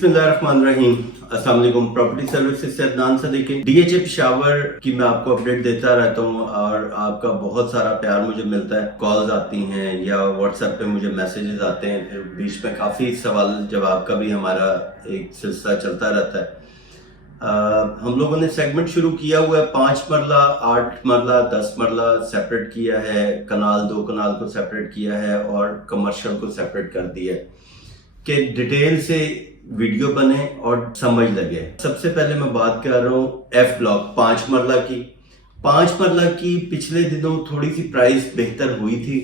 बिस्मिल्लाहिर्रहमानिर्रहीम। अस्सलाम वालेकुम। प्रॉपर्टी सर्विसेज से अदनान सदीकी। डीएचए पेशावर की मैं आपको अपडेट देता रहता हूँ और आपका बहुत सारा प्यार मुझे मिलता है। कॉल्स आती हैं या व्हाट्सएप पे मुझे मैसेजेस आते हैं, फिर बीच में काफ़ी सवाल जवाब का भी हमारा एक सिलसिला चलता रहता है। हम लोगों ने सेगमेंट शुरू किया हुआ है 5 मरला, 8 मरला, 10 मरला सेपरेट किया है, कनाल 2 कनाल को सेपरेट किया है और कमर्शियल को सेपरेट कर दिया है कि डिटेल से वीडियो बने और समझ लगे। सबसे पहले मैं बात कर रहा हूँ एफ ब्लॉक 5 मरला की। 5 मरला की पिछले दिनों थोड़ी सी प्राइस बेहतर हुई थी।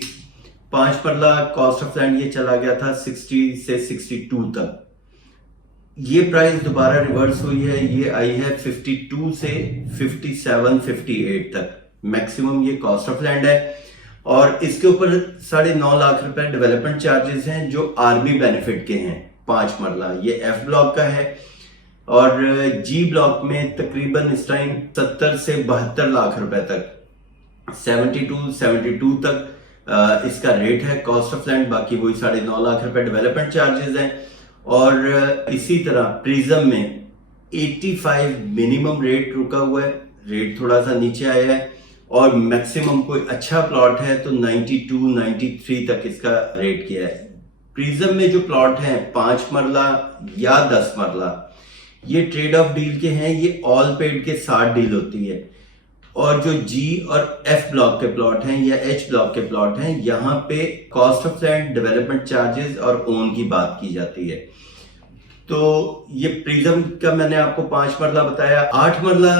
5 मरला कॉस्ट ऑफ लैंड ये चला गया था 60 से 62 तक। ये प्राइस दोबारा रिवर्स हुई है, ये आई है 52 से 57 58 तक। मैक्सिमम ये कॉस्ट ऑफ लैंड है और इसके ऊपर 9.5 लाख रुपए डेवलपमेंट चार्जेस हैं जो आर्मी बेनिफिट के हैं। 5 मरला ये एफ ब्लॉक का है और जी ब्लॉक में तकरीबन इस टाइम 70 से 72 लाख रुपए तक 72 तक इसका रेट है कॉस्ट ऑफ लैंड। बाकी वही 9.5 लाख रुपए डेवलपमेंट चार्जेस हैं और इसी तरह प्रिज्म में 85 मिनिमम रेट रुका हुआ है, रेट थोड़ा सा नीचे आया है और मैक्सिमम कोई अच्छा प्लॉट है तो 92 93 तक इसका रेट किया है। प्रिज्म में जो प्लॉट हैं 5 मरला या 10 मरला ये ट्रेड ऑफ डील के हैं, ये ऑल पेड के साथ डील होती है। और जो जी और एफ ब्लॉक के प्लॉट हैं या एच ब्लॉक के प्लॉट हैं यहाँ पे cost of land, development charges और ओन की बात की जाती है। तो ये प्रिज्म का मैंने आपको 5 मरला बताया। 8 मरला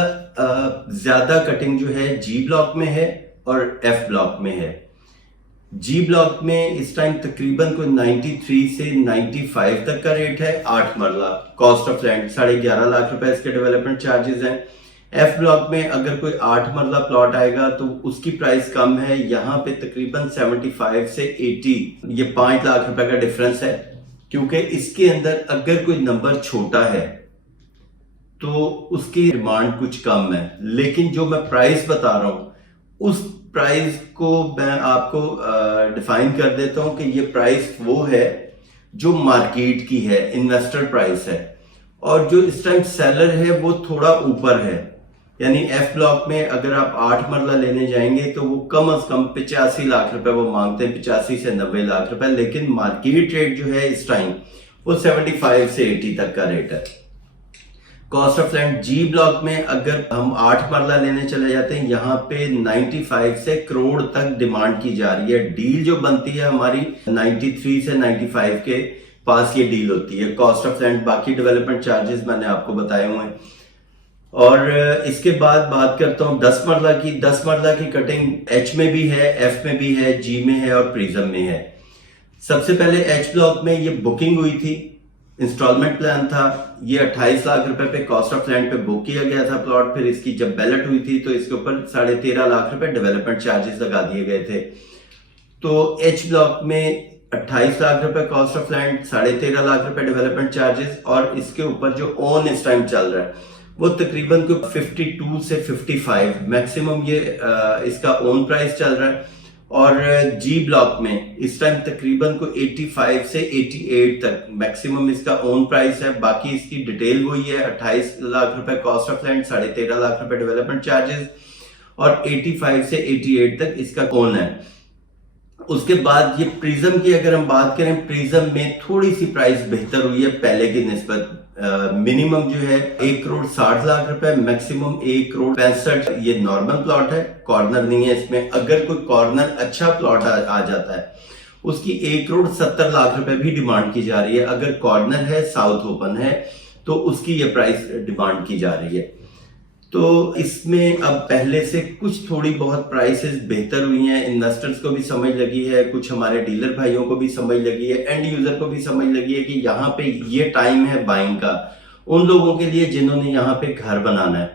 ज्यादा कटिंग जो है जी ब्लॉक में है और एफ ब्लॉक में है। जी ब्लॉक में इस टाइम तकरीबन कोई 93 से 95 तक का रेट है। 8 मरला कॉस्ट ऑफ लैंड 11.5 लाख रुपए इसके डेवलपमेंट चार्जेस हैं। एफ ब्लॉक में अगर कोई 8 मरला प्लॉट आएगा तो उसकी प्राइस कम है, यहाँ पे तकरीबन 75 से 80, ये 5 लाख रुपए का डिफरेंस है। क्योंकि इसके अंदर अगर कोई नंबर छोटा है तो उसकी डिमांड कुछ कम है, लेकिन जो मैं प्राइस बता रहा हूं उस प्राइस को मैं आपको डिफाइन कर देता हूं कि ये प्राइस वो है जो मार्केट की है, इन्वेस्टर प्राइस है। और जो इस टाइम सेलर है वो थोड़ा ऊपर है, यानी एफ ब्लॉक में अगर आप 8 मरला लेने जाएंगे तो वो कम से कम 85 लाख रुपए वो मांगते हैं, 85 से 90 लाख रुपए। लेकिन मार्केट रेट जो है इस टाइम वो 75 से 80 तक का रेट है। Cost of land G block में अगर हम 8 मरला लेने चले जाते हैं यहाँ पे 95 से करोड़ तक डिमांड की जा रही है। डील जो बनती है हमारी 93 से 95 के पास ये डील होती है। कॉस्ट ऑफ लैंड, बाकी डेवलपमेंट चार्जेस मैंने आपको बताए हुए हैं। और इसके बाद बात करता हूँ 10 मरला की। 10 मरला की कटिंग एच में भी है, एफ में भी है, जी में है और प्रिज्म में है। सबसे पहले एच ब्लॉक में ये बुकिंग हुई थी, इंस्टॉलमेंट प्लान था। ये 28 लाख रुपए पे कॉस्ट ऑफ लैंड पे बुक किया गया था प्लॉट। फिर इसकी जब बैलेट हुई थी तो इसके ऊपर 13.5 लाख रुपए डेवलपमेंट चार्जेस लगा दिए गए थे। तो एच ब्लॉक में 28 लाख रुपए कॉस्ट ऑफ लैंड, 13.5 लाख रुपए डेवलपमेंट चार्जेस और इसके ऊपर जो ओन इस टाइम चल रहा है वो तकरीबन 52 से 55 मैक्सिमम ये इसका ओन प्राइस चल रहा है। और जी ब्लॉक में इस टाइम तकरीबन को 85 से 88 तक मैक्सिमम इसका ओन प्राइस है। बाकी इसकी डिटेल वही है, 28 लाख रुपए कॉस्ट ऑफ लैंड, 13.5 लाख रुपए डेवलपमेंट चार्जेस और 85 से 88 तक इसका ओन है। उसके बाद ये प्रिज्म की अगर हम बात करें, प्रिज्म में थोड़ी सी प्राइस बेहतर हुई है पहले की निस्बत। मिनिमम जो है 1 करोड़ 60 लाख रुपए, मैक्सिमम 1 करोड़ 65। ये नॉर्मल प्लॉट है, कॉर्नर नहीं है इसमें। अगर कोई कॉर्नर अच्छा प्लॉट आ जाता है उसकी 1 करोड़ 70 लाख रुपए भी डिमांड की जा रही है। अगर कॉर्नर है, साउथ ओपन है तो उसकी ये प्राइस डिमांड की जा रही है। तो इसमें अब पहले से कुछ थोड़ी बहुत प्राइसेस बेहतर हुई हैं, इन्वेस्टर्स को भी समझ लगी है, कुछ हमारे डीलर भाइयों को भी समझ लगी है, एंड यूजर को भी समझ लगी है कि यहाँ पे ये टाइम है बाइंग का उन लोगों के लिए जिन्होंने यहाँ पे घर बनाना है।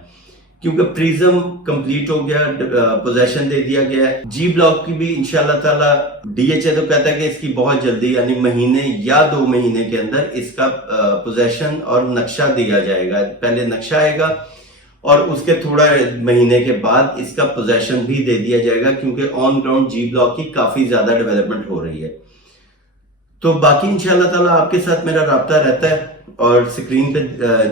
क्योंकि प्रिज्म कंप्लीट हो गया, पोजेशन दे दिया गया है। जी ब्लॉक की भी इंशाल्लाह ताला डीएचए तो कहता है कि इसकी बहुत जल्दी यानी महीने या 2 महीने के अंदर इसका पोजेशन और नक्शा दिया जाएगा। पहले नक्शा आएगा और उसके थोड़ा महीने के बाद इसका पोजेशन भी दे दिया जाएगा, क्योंकि ऑन ग्राउंड जी ब्लॉक की काफी ज्यादा डेवलपमेंट हो रही है। तो बाकी इंशाल्लाह ताला आपके साथ मेरा राब्ता रहता है, और स्क्रीन पे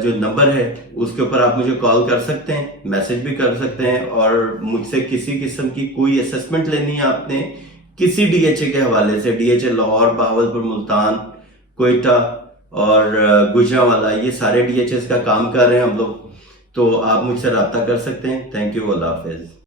जो नंबर है उसके ऊपर आप मुझे कॉल कर सकते हैं, मैसेज भी कर सकते हैं, और मुझसे किसी किस्म की कोई असेसमेंट लेनी है आपने किसी डीएचए के हवाले से, डीएचए लाहौर, बहावलपुर, मुल्तान, कोयटा और गुजरांवाला, ये सारे डीएचएस का काम कर रहे हैं हम लोग, तो आप मुझसे रब्ता कर सकते हैं। Thank you, Allah Hafiz.